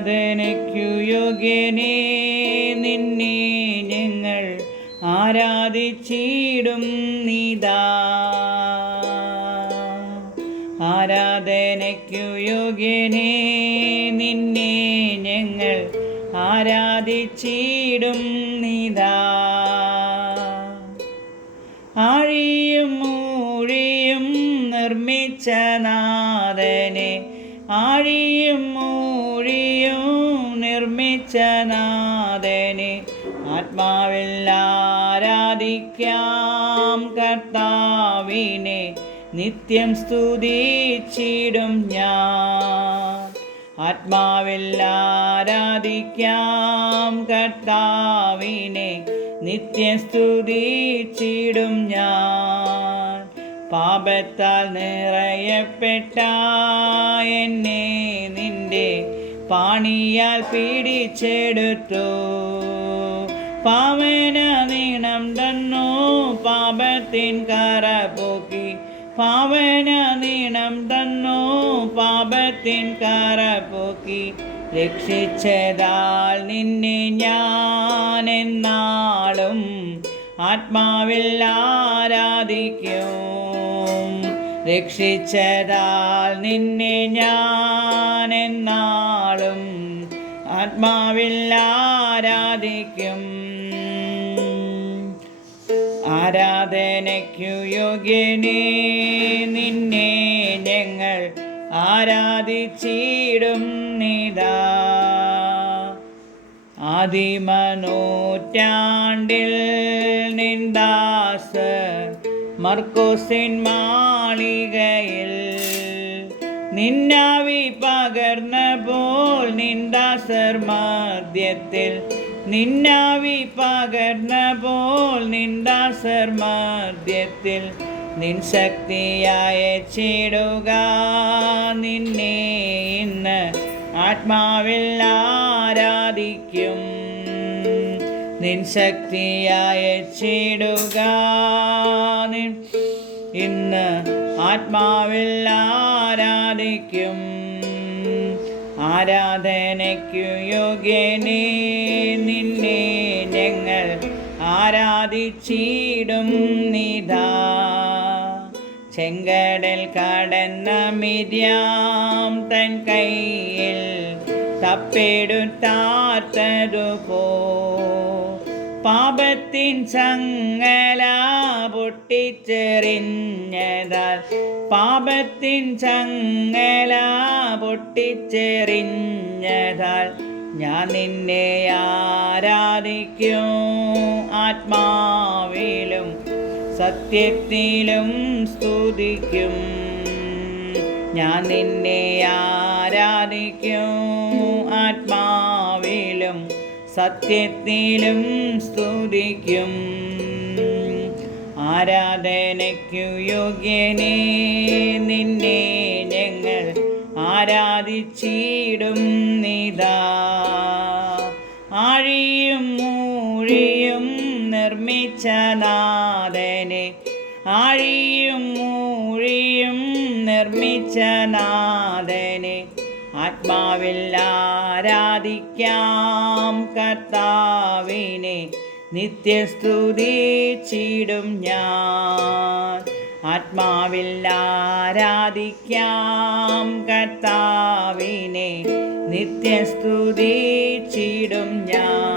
ആരാധനയ്ക്കു യോഗ്യനേ, നിന്നെ ഞങ്ങൾ ആരാധിച്ചിടും നീതാ. ആരാധനയ്ക്കു യോഗ്യനേ, നിന്നെ ഞങ്ങൾ ആരാധിച്ചിടും നീതാ. ആഴിയും മൂഴിയും നിർമ്മിച്ച നാഥനെ, ആഴിയും മൂഴിയും നിർമ്മിച്ച നാഥനെ, ആത്മാവിൽ ആരാധിക്കാം കർത്താവിനെ, നിത്യം സ്തുതിച്ചിടും ഞാൻ. ആത്മാവിൽ ആരാധിക്കാം കർത്താവിനെ, നിത്യം സ്തുതിച്ചിടും ഞാൻ. പാപത്താൽ നിറയപ്പെട്ട എന്നെ നിന്റെ പാണിയാൽ പിടിച്ചെടുത്തു. പാവന നീണം തന്നു പാപത്തിൻ കറ പോക്കി, പാവന നീണം തന്നു പാപത്തിൻ കറ പോക്കി. രക്ഷിച്ചതാൽ നിന്നെ ഞാൻ എന്നാളും ആത്മാവിൽ ആരാധിക്കും. രക്ഷിച്ചതാൽ നിന്നെ ഞാൻ എന്നാളും ആത്മാവിൽ ആരാധിക്കും. ആരാധനയ്ക്കു യോഗ്യനേ, നിന്നെ ഞങ്ങൾ ആരാധിച്ചിടും നീതാ. ആദിമനൂറ്റാണ്ടിൽ നിന്ദാസർ മർക്കോസിൻ മാളികയിൽ നിന്നാവി പകർന്ന പോൽ, നിന്ദാസർ മധ്യത്തിൽ നിന്നാവി പകർന്ന പോൽ, നിന്ദാസർ മധ്യത്തിൽ നിൻ ശക്തിയായ ചേടുക. നിന്നെ ഇന്ന് ആത്മാവിൽ ആരാധിക്കും. നിൻ ശക്തിയായ ചേടുക. ഇന്ന് ആത്മാവിൽ ആരാധിക്കും. ആരാധനയ്ക്കു യോഗ്യനേ, നിന്നെ ഞങ്ങൾ ആരാധിച്ചിടും നീതാ. ചെങ്കടൽ കടന്ന മിര്യാം തൻ കയ്യിൽ തപ്പെടുത്താർത്തതുപോ, പാപത്തിൻ ചങ്ങല പൊട്ടിച്ചെറിഞ്ഞതാൽ, പാപത്തിൻ ചങ്ങല പൊട്ടിച്ചെറിഞ്ഞതാൽ ഞാൻ നിന്നെ ആരാധിക്കും. ആത്മാവിലും സത്യത്തിലും സ്തുതിക്കും. ഞാൻ നിന്നെ ആരാധിക്കും. ആത്മാവിലും സത്യത്തിലും സ്തുതിക്കും. ആരാധനയ്ക്കു യോഗ്യനേ, നിന്നെ ഞങ്ങൾ ആരാധിച്ചിടും നീതാ. ആഴിയും മൂഴിയും നിർമ്മിച്ച നാഥനെ, ആഴിയും മൂഴിയും നിർമ്മിച്ച നാഥനെ, ആത്മാവിൽ ആരാധിക്കാം കർത്താവിനെ, നിത്യസ്തുതിച്ചിടും ഞാൻ. ആത്മാവിൽ ആരാധിക്കാം കർത്താവിനെ, നിത്യസ്തുതിച്ചിടും ഞാൻ.